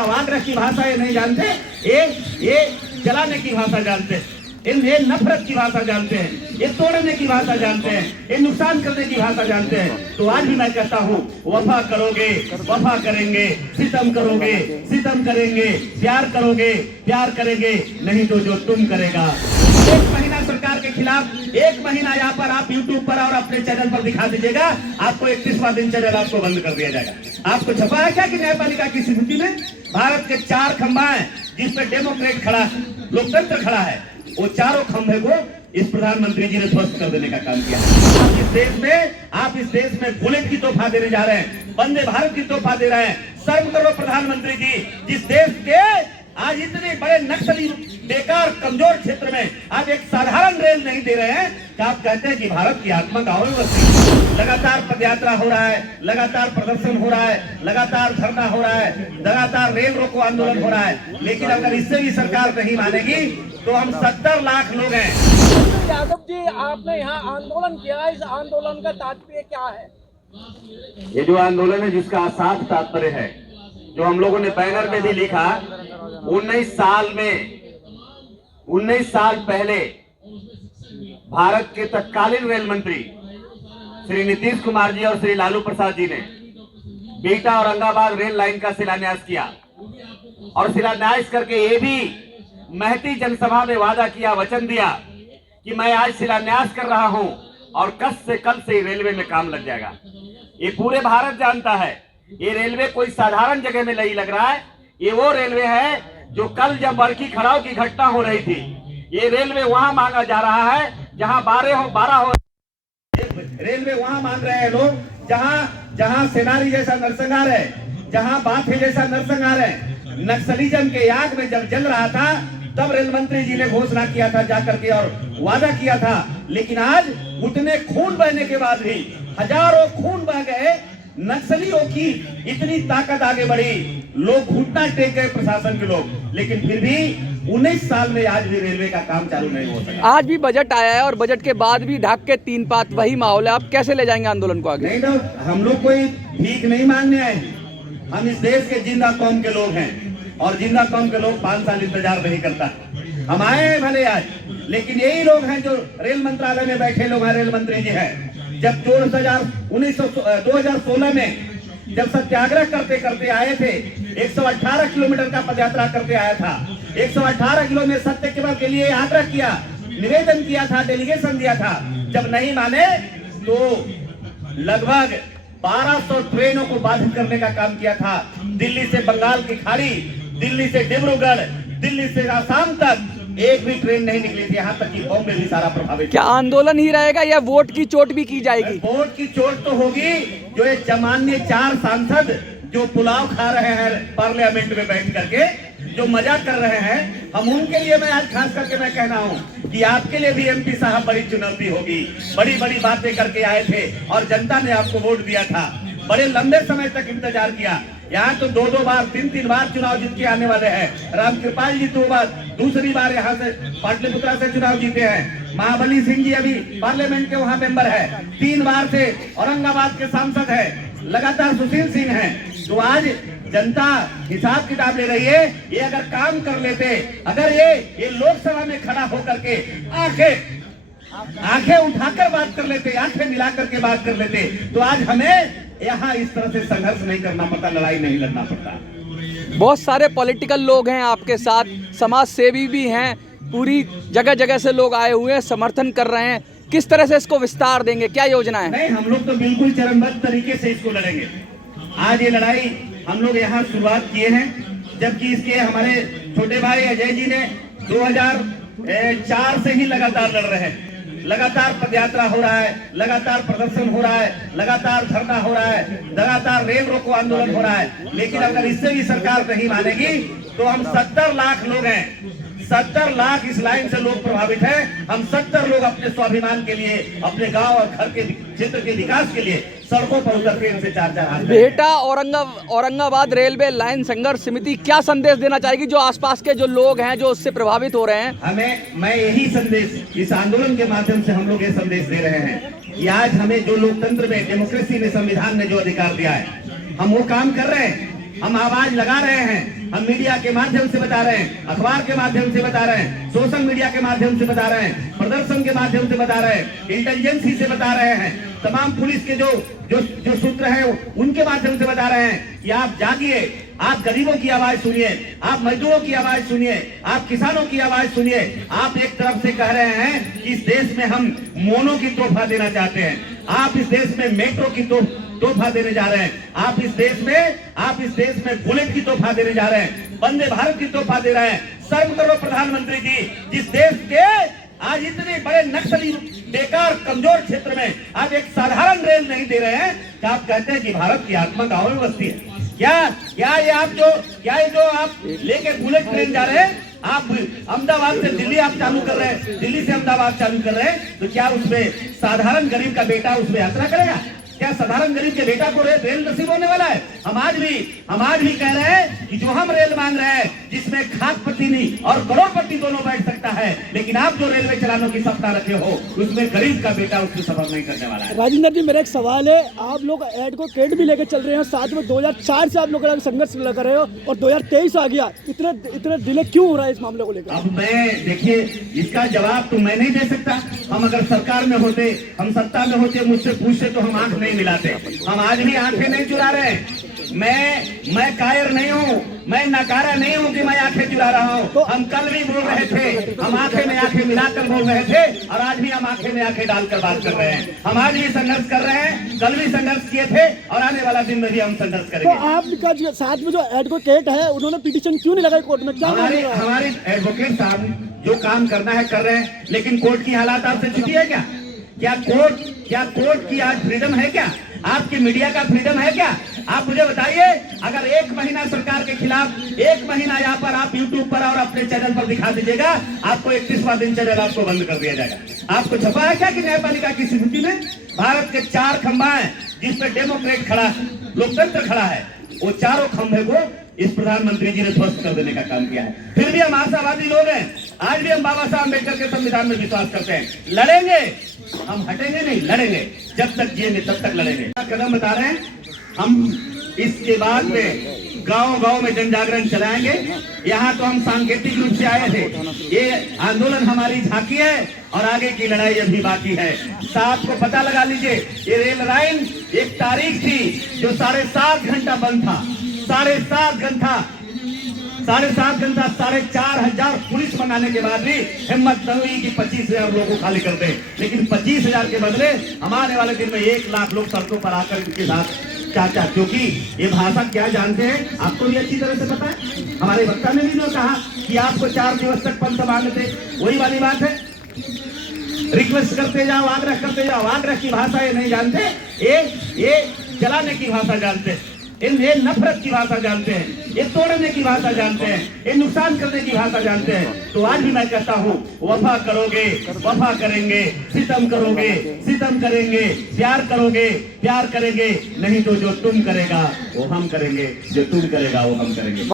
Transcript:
अवाग्रह की भाषा ये नहीं जानते, ये जलाने की भाषा जानते हैं, ये नफरत की भाषा जानते हैं, ये तोड़ने की भाषा जानते हैं, ये नुकसान करने की भाषा जानते हैं। तो आज भी मैं कहता हूँ, वफा करोगे वफा करेंगे, सितम करोगे सितम करेंगे, प्यार करोगे प्यार करेंगे, नहीं तो जो तुम करेगा। एक महीना सरकार के खिलाफ, एक महीना यहाँ पर आप यूट्यूब पर और अपने चैनल पर दिखा दीजिएगा, आपको 31वां दिन चैनल आपको बंद कर दिया जाएगा। आपको छपा है क्या कि न्यायपालिका की स्थिति में भारत के 4 खंभा है जिस पर डेमोक्रेट खड़ा है, लोकतंत्र खड़ा है, वो चारों खंभे को इस प्रधानमंत्री जी ने ध्वस्त कर देने का काम किया। आप इस देश में बुलेट की तोहफा देने जा रहे हैं, वंदे भारत की तोहफा दे रहे हैं। शर्म करो प्रधानमंत्री जी, जिस देश के आज इतने बड़े नक्सली बेकार कमजोर क्षेत्र में आप एक साधारण रेल नहीं दे रहे हैं कि आप कहते हैं कि भारत की आत्मा गाँव में बसती। लगातार पदयात्रा हो रहा है, लगातार प्रदर्शन हो रहा है, लगातार धरना हो रहा है, लगातार रेल रोको आंदोलन हो रहा है, लेकिन अगर इससे भी सरकार नहीं मानेगी तो हम 70 लाख लोग हैं। यादव जी, आपने यहाँ आंदोलन किया, इस आंदोलन का तात्पर्य क्या है? ये जो आंदोलन है जिसका साफ तात्पर्य है, जो हम लोगों ने बैनर में भी लिखा, 19 साल पहले भारत के तत्कालीन रेल मंत्री श्री नीतीश कुमार जी और श्री लालू प्रसाद जी ने बिहटा औरंगाबाद रेल लाइन का शिलान्यास किया और शिलान्यास करके ये भी महती जनसभा में वादा किया, वचन दिया कि मैं आज शिलान्यास कर रहा हूं और कल से रेलवे में काम लग जाएगा। ये पूरे भारत जानता है, ये रेलवे कोई साधारण जगह में नहीं लग रहा है। ये वो रेलवे है जो कल जब बरकी खड़ाव की घटना हो रही थी, ये रेलवे वहां मांगा जा रहा है जहां 12 हो। रेलवे वहां मांग रहे हैं लोग जहां सेनानी जैसा नरसंहार है, जहां बाथे जैसा नरसंहार है। नक्सलिज्म के आग में जब जल रहा था तब रेल मंत्री जी ने घोषणा किया था जाकर के और वादा किया था, लेकिन आज उतने खून बहने के बाद भी, हजारों खून बह गए, नक्सलियों की इतनी ताकत आगे बढ़ी, लोग घुटना टेक गए प्रशासन के लोग, लेकिन फिर भी 19 साल में आज भी रेलवे का काम चालू नहीं हो सका। आज भी बजट आया है और बजट के बाद भी ढाक के 3 पात वही माहौल है, आप कैसे ले जाएंगे आंदोलन को आगे? नहीं तो हम लोग कोई भीख नहीं मांगने आए, हम इस देश के जिंदा कौम के लोग हैं और जिंदा कौम के लोग 5 साल इंतजार नहीं करता। हम आए हैं भले आज, लेकिन यही लोग हैं जो रेल मंत्रालय में बैठे लोग हैं, रेल मंत्री जी हैं। जब 2016 में जब सत्याग्रह करते करते आए थे, 118 किलोमीटर का पदयात्रा करके आया था, 118 किलोमीटर सत्य के लिए आग्रह किया, निवेदन किया था, डेलीगेशन दिया था। जब नहीं माने तो लगभग 1200 ट्रेनों को बाधित करने का काम किया था। दिल्ली से बंगाल की खाड़ी, दिल्ली से डिब्रूगढ़, दिल्ली से आसाम तक एक भी ट्रेन नहीं निकली थी, यहाँ तक कि बॉम्बे भी सारा प्रभावित। क्या आंदोलन ही रहेगा या वोट की चोट भी की जाएगी? वोट की चोट तो होगी। जो ये जमान्य 4 सांसद जो पुलाव खा रहे हैं पार्लियामेंट में बैठ करके, जो मजा कर रहे हैं, हम उनके लिए मैं आज खास करके मैं कहना हूँ कि आपके लिए भी एमपी साहब बड़ी चुनौती होगी। बड़ी बड़ी बातें करके आए थे और जनता ने आपको वोट दिया था, बड़े लंबे समय तक इंतजार किया। यहाँ तो 2 बार 3 बार चुनाव जीत के आने वाले हैं। रामकृपाल जी 2 बार, दूसरी बार यहाँ से पाटलिपुत्रा से चुनाव जीते हैं। महाबली सिंह जी अभी पार्लियामेंट के वहाँ मेंबर है, 3 बार से औरंगाबाद के सांसद है, लगातार सुशील सिंह हैं। तो आज जनता हिसाब किताब ले रही है। ये अगर काम कर लेते, अगर ये लोकसभा में खड़ा होकर के आंखें उठाकर बात कर लेते, आंखें मिलाकर के बात कर लेते, तो आज हमें यहाँ इस तरह से संघर्ष नहीं करना पड़ता, लड़ाई नहीं लड़ना पड़ता। बहुत सारे पॉलिटिकल लोग हैं आपके साथ, समाज सेवी भी हैं, पूरी जगह जगह से लोग आए हुए हैं, समर्थन कर रहे हैं। किस तरह से इसको विस्तार देंगे, क्या योजना है? नहीं, हम लोग तो बिल्कुल चरणबद्ध तरीके से इसको लड़ेंगे। आज ये लड़ाई हम लोग यहाँ शुरुआत किए हैं, जबकि इसके हमारे छोटे भाई अजय जी ने 2004 से ही लगातार लड़ रहे हैं। लगातार पदयात्रा हो रहा है, लगातार प्रदर्शन हो रहा है, लगातार धरना हो रहा है, लगातार रेल रोको आंदोलन हो रहा है, लेकिन अगर इससे भी सरकार नहीं मानेगी तो हम 70 लाख लोग हैं, 70 लाख इस लाइन से लोग प्रभावित हैं। हम 70 लोग अपने स्वाभिमान के लिए, अपने गांव और घर के क्षेत्र के विकास के लिए सड़कों पर उतर के इनसे 4-4 हाथ। बिहटा औरंगाबाद रेलवे लाइन संघर्ष समिति क्या संदेश देना चाहेगी जो आसपास के जो लोग हैं जो उससे प्रभावित हो रहे हैं? मैं यही संदेश इस आंदोलन के माध्यम से हम लोग ये संदेश दे रहे हैं कि आज हमें जो लोकतंत्र में, डेमोक्रेसी में, संविधान ने जो अधिकार दिया है, हम वो काम कर रहे हैं, हम आवाज लगा रहे हैं। हम मीडिया के माध्यम से बता रहे हैं, अखबार के माध्यम से बता रहे हैं, सोशल मीडिया के माध्यम से बता रहे हैं, प्रदर्शन के माध्यम से बता रहे हैं, इंटेलिजेंसी से बता रहे हैं, तमाम पुलिस के जो सूत्र हैं उनके माध्यम से बता रहे हैं कि आप जागिए, आप गरीबों की आवाज सुनिए, आप मजदूरों की आवाज सुनिए, आप किसानों की आवाज सुनिए। आप एक तरफ से कह रहे हैं कि इस देश में हम मोनो की तोहफा देना चाहते हैं, आप इस देश में मेट्रो की तोहफा देने जा रहे हैं, आप इस देश में बुलेट की तोहफा देने जा रहे हैं, वंदे भारत की तोहफा दे रहे हैं। शर्म करो प्रधानमंत्री जी, जिस देश के आज इतने बड़े नक्सली बेकार कमजोर क्षेत्र में आप एक साधारण रेल नहीं दे रहे हैं, कि आप कहते हैं कि भारत की आत्मा गांव में बसती है। क्या ये आप लेके बुलेट ट्रेन जा रहे हैं, आप अहमदाबाद से दिल्ली आप चालू कर रहे हैं, दिल्ली से अहमदाबाद चालू कर रहे हैं, तो क्या उसमें साधारण गरीब का बेटा उसमें यात्रा करेगा? क्या साधारण गरीब के बेटा को रेल नसीब होने वाला है? हम आज भी कह रहे हैं कि जो हम रेल मांग रहे हैं जिसमें खाकपति नहीं और करोड़पति दोनों बैठ सकता है, लेकिन आप जो रेलवे चलाने की सपना रखे हो उसमें गरीब का बेटा उसमें सफर नहीं करने वाला है। राजेंद्र जी, मेरा एक सवाल है, आप लोग एडवोकेट भी लेकर चल रहे हैं, साथ में 2004 से आप लोग संघर्ष कर रहे हो और 2023 आ गया, इतना डिले क्यों हो रहा है इस मामले को लेकर? अब देखिए, इसका जवाब तो मैं नहीं दे सकता। हम अगर सरकार में होते, हम सत्ता में होते, मुझसे पूछते तो हम आंख नहीं मिलाते। हम आज भी आंखें नहीं चुरा रहे हैं। मैं कायर नहीं हूँ, मैं नकारा नहीं हूँ कि मैं आंखें चुरा रहा हूँ। हम कल भी बोल रहे थे, हम आंखें में आंखें मिलाकर बोल रहे थे और आज भी हम आंखें में आंखें डालकर बात कर रहे हैं। हम आज भी संघर्ष कर रहे हैं, कल भी संघर्ष किए थे और आने वाला दिन में भी हम संघर्ष करेंगे। तो आपका जो साथ में जो एडवोकेट है उन्होंने पिटीशन क्यों नहीं लगाई कोर्ट में? क्या हमारे एडवोकेट साहब जो काम करना है कर रहे हैं, लेकिन कोर्ट की हालात आपसे छुट्टी है क्या? क्या कोर्ट की आज फ्रीडम है क्या? आपकी मीडिया का फ्रीडम है क्या? आप मुझे बताइए, अगर 1 महीना सरकार के खिलाफ 1 महीना यहाँ पर आप यूट्यूब पर और अपने चैनल पर दिखा दीजिएगा, आपको 31वां दिन चैनल आपको बंद कर दिया जाएगा। आपको छपा है क्या कि न्यायपालिका की स्थिति में भारत के 4 खंभा है जिसपे डेमोक्रेट खड़ा है, लोकतंत्र खड़ा है, वो चारों खंभे को इस प्रधानमंत्री जी ने ध्वस्त कर देने का काम किया है। फिर भी हम आशावादी लोग हैं, आज भी हम बाबा साहब अम्बेडकर के संविधान में विश्वास करते हैं। लड़ेंगे, हम हटेंगे नहीं, लड़ेंगे, जब तक जिएंगे तब तक लड़ेंगे। कदम बता रहे हैं, हम इसके बाद में गांव-गांव में जन जागरण चलाएंगे। यहाँ तो हम सांकेतिक रूप से आए थे, ये आंदोलन हमारी झांकी है और आगे की लड़ाई अभी बाकी है। साहब को पता लगा लीजिए, ये रेल लाइन एक तारीख थी जो 7.5 घंटा बंद था, 7.5 घंटा 4,500 पुलिस मंगाने के बाद भी हिम्मत न हुई कि 25,000 लोगों को खाली कर दें। लेकिन 25,000 के बदले हम आने वाले दिन में 1 लाख लोग सड़कों पर आकर इनके साथ चाचा, क्योंकि ये भाषा क्या जानते हैं आपको भी अच्छी तरह से पता है। हमारे वक्ता ने भी जो कहा कि आपको 4 दिवस तक पंथ मांगे थे, वही वाली बात है। रिक्वेस्ट करते जाओ, आग्रह करते जाओ। आग्रह की भाषा ये नहीं जानते, ये जलाने की भाषा जानते हैं, ये नफरत की भाषा जानते हैं, ये तोड़ने की भाषा जानते हैं, ये नुकसान करने की भाषा जानते हैं। तो आज भी मैं कहता हूँ, वफा करोगे, वफा करेंगे, सितम करोगे, सितम करेंगे, प्यार करोगे, प्यार करेंगे, नहीं तो जो तुम करेगा वो हम करेंगे, जो तुम करेगा वो हम करेंगे।